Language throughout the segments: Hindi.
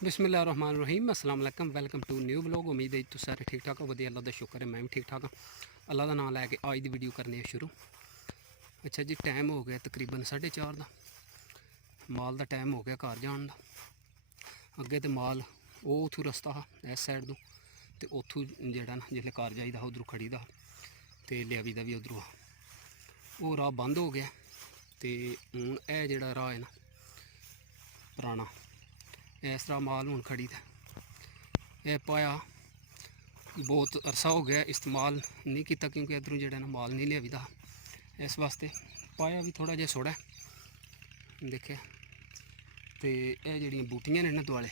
बिस्मिल्लाहिर्रहमानिर्रहीम अस्सलाम वालेकुम वेलकम टू न्यू ब्लॉग। उम्मीद है तुम सारे ठीक ठाक हो। वधिया अल्लाह का शुक्र है मैं भी ठीक ठाक हाँ। अल्लाह का नाम लैके अज की वीडियो करने शुरू। अच्छा जी, टाइम हो गया तकरीबन 4:30 का। माल का टाइम हो गया घर जाने का। अगे तो माल वो उतों रस्ता हा इस साइड तो, तो उतों जोड़ा ना जिसले घर जाइदा उधरों खड़ी दा तो लियावी का भी उधरों वो राह बंद हो गया। तो हूँ यह जोड़ा राह है ना पुराना, इस तरह माल हूँ खड़ी दा यह पाया बहुत अरसा हो गया इस्तेमाल नहीं किया, क्योंकि इधरों जो ना माल नहीं लिया था। इस वास्ते पाया भी थोड़ा जहा सोड़ा देखे। तो यह जड़ियाँ बूटियाँ ने ना दुआले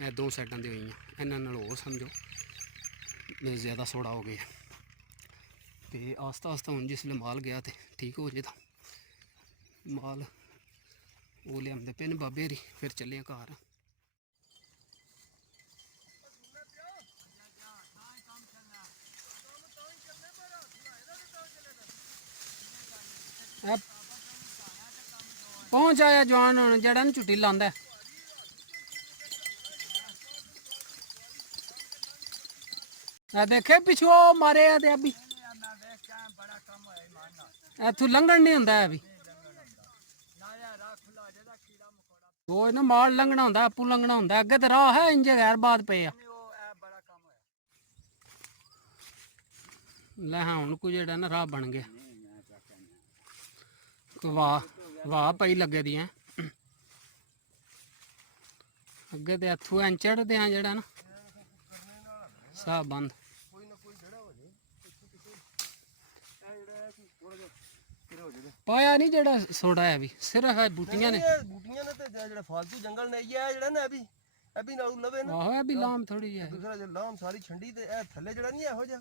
यह दो साइडों से हुई, इन्होंने होर समझो ज़्यादा सोड़ा हो गया। तो आस्ता आस्ता हूँ जिसले माल गया तो ठीक हो जाए। माल वो लिया पिन बाबे हरी, फिर चले घर। पहुँच आया जवान जड़ा ना छुट्टी लांदा देखे पिछू मारे अभी इतों लंघन नहीं होंदा अभी वो ना माल लंघना होंदा, आपू लंघना होंदा। अगे तो राह है इंजे गैर बात पे ले हाँ हूँ कोई जेड़ा ना राह बन गया। वाह वाह पई लगे दी है अगे तो इतों एं चढ़ते हैं जेड़ा ना साह बंद। पाया नहीं जेड़ा सोड़ा है भी सिर्फ है बूटियां ने ते जेड़ा फालतू जंगल ने ये जेड़ा ना अभी नाल लवे ना आहो अभी लाम थोड़ी है दूसरा जो लाम सारी छंडी ते ए थल्ले जेड़ा नहीं हो जा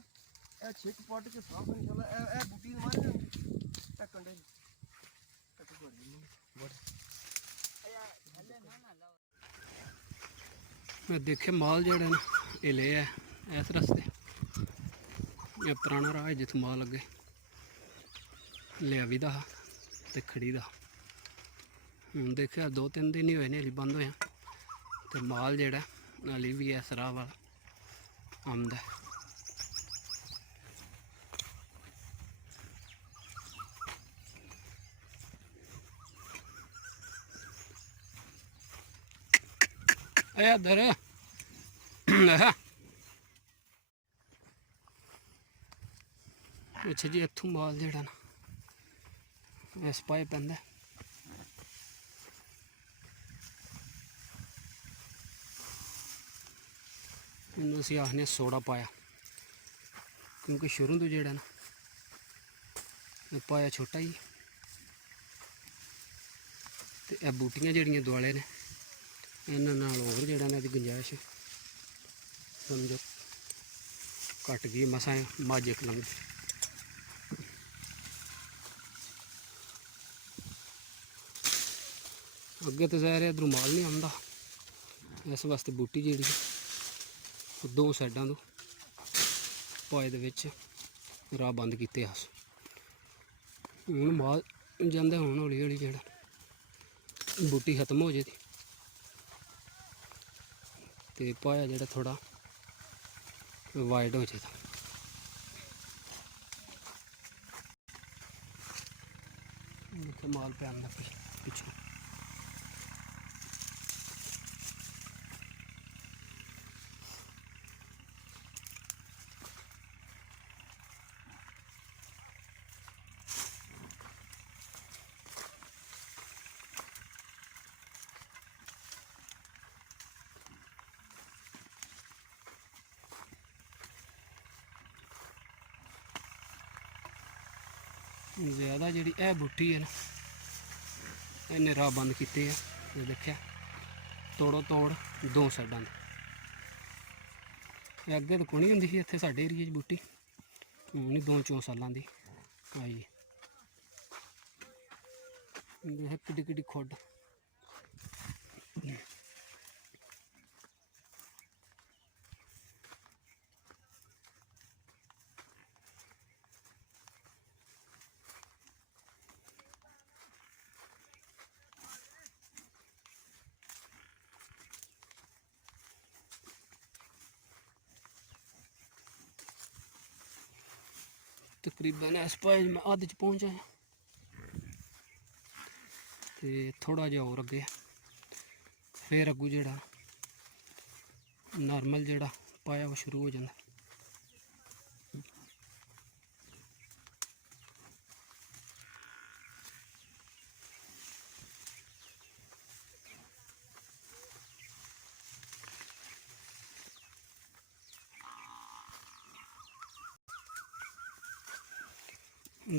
ए छिक पट के साफ इंशाल्लाह ए बूटी मार ए कंडे मैं देखे माल जेड़ा ना ये ले है इस रस्ते ये पुराना राह है जिथों माल अगे लिया भी दा ते खड़ी दा। हूँ देखिया 2-3 दिन ही होए ने हली बंद होया तो माल जेड़ा हली भी इस राह वाला आंदा है। इधर अच्छा जी, इत्थों माल जेड़ा ना इस पाए पैंदा इन्हूं असीं आखने सोड़ा पाया, क्योंकि शुरू तो जेड़ा ना पाया छोटा ही ते ए बूटियां जेड़ियां दुआले ने इन्हां नाल होर जेड़ा ना इहदी गुंजाइश समझो घट गई। मसां मझ इक लंघ अगे तो ज़ाहिर है इधरों माल नहीं आंदा, इस वास्ते बूटी जी दो साइडों तो पाए दे विच राह बंद किए अस। हूँ माल जांदे हूँ हौली हौली जेड़ा बूटी खत्म हो जाती तो पाया जेड़ा थोड़ा वाइड हो जाता। माल पे आंदा पिछू ज़्यादा जी यह बूटी है ना इन्हें राह बंद किए है। देखा तोड़ो तोड़ दो साइडों अगे तो कोनी होंगी सी इतने साढ़े एरिए बूटी, हूँ नहीं 2-4 सालों की आई किड्डी किड्डी खुड। तकरीबन इस पाए मैं अद्ध च पहुंच आया ते थोड़ा जिहा होर अग्गे फिर अग्गू जेह्ड़ा नॉर्मल जेह्ड़ा पाया वो शुरू हो जाता।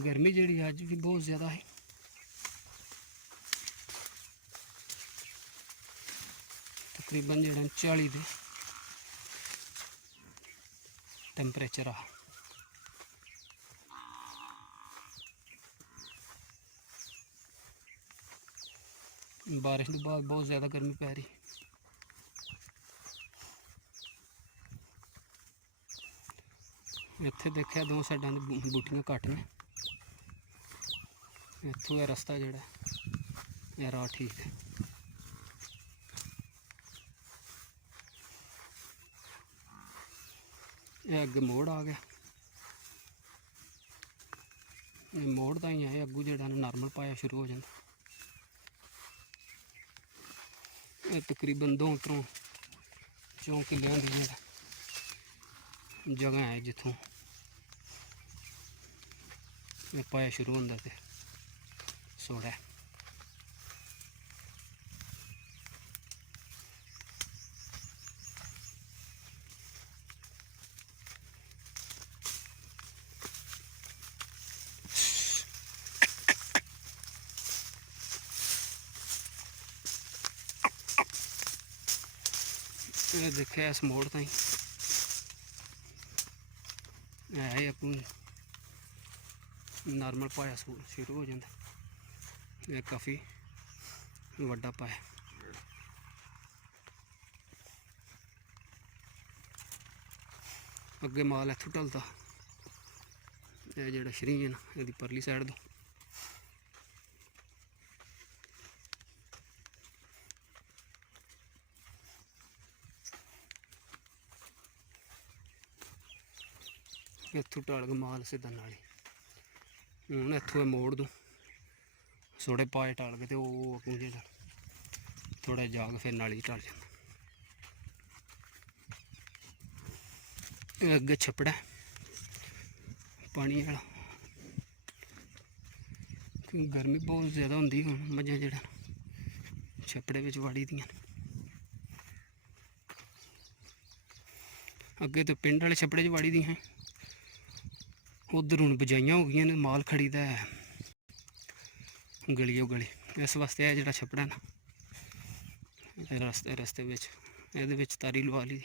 गर्मी जी अज भी बहुत ज़्यादा है। तकरीबन जो 40 दे टैंपरेचर आ। बारिश के बाद बहुत ज़्यादा गर्मी पै रही। इत्थे देखा दो साइडों बूटियां घट ने। इत्थों का रस्ता जोड़ा है राह ठीक है। यह अगे मोड़ आ गया। मोड़ का ही है अगू जो नॉर्मल पाया शुरू हो जाता। तकरीबन 2-3 किलों की जगह है जिथों पाया शुरू होता तो सोड़ा। देखा इस मोड़ ताई है अपनी नॉर्मल पाया शुरू हो जाता। यह काफ़ी वड्डा पाया। अगे माल इत्थों ढलता। यह जो श्री है ना यदि परली साइड तो इत्थों ढल के माल सीधा नाली। हूँ इत्थों मोड़ दूँ थोड़े पाए टाल के तो अगू जो थोड़ा जाग फिर नाली टल जाता। अगे छपड़ा पानी वाला क्योंकि गर्मी बहुत ज़्यादा होंगी। हूँ मझां जो छपड़े में वाड़ी दियां। अगे तो पिंड वाले छपड़े च वाड़ी दी हैं। उधर हूँ बजाइयां हो गई ने माल खड़ी दा है गलियों गली। इस वास्ते है जो छपड़ा ना रस्ते रस्ते ये तारी लवा ली।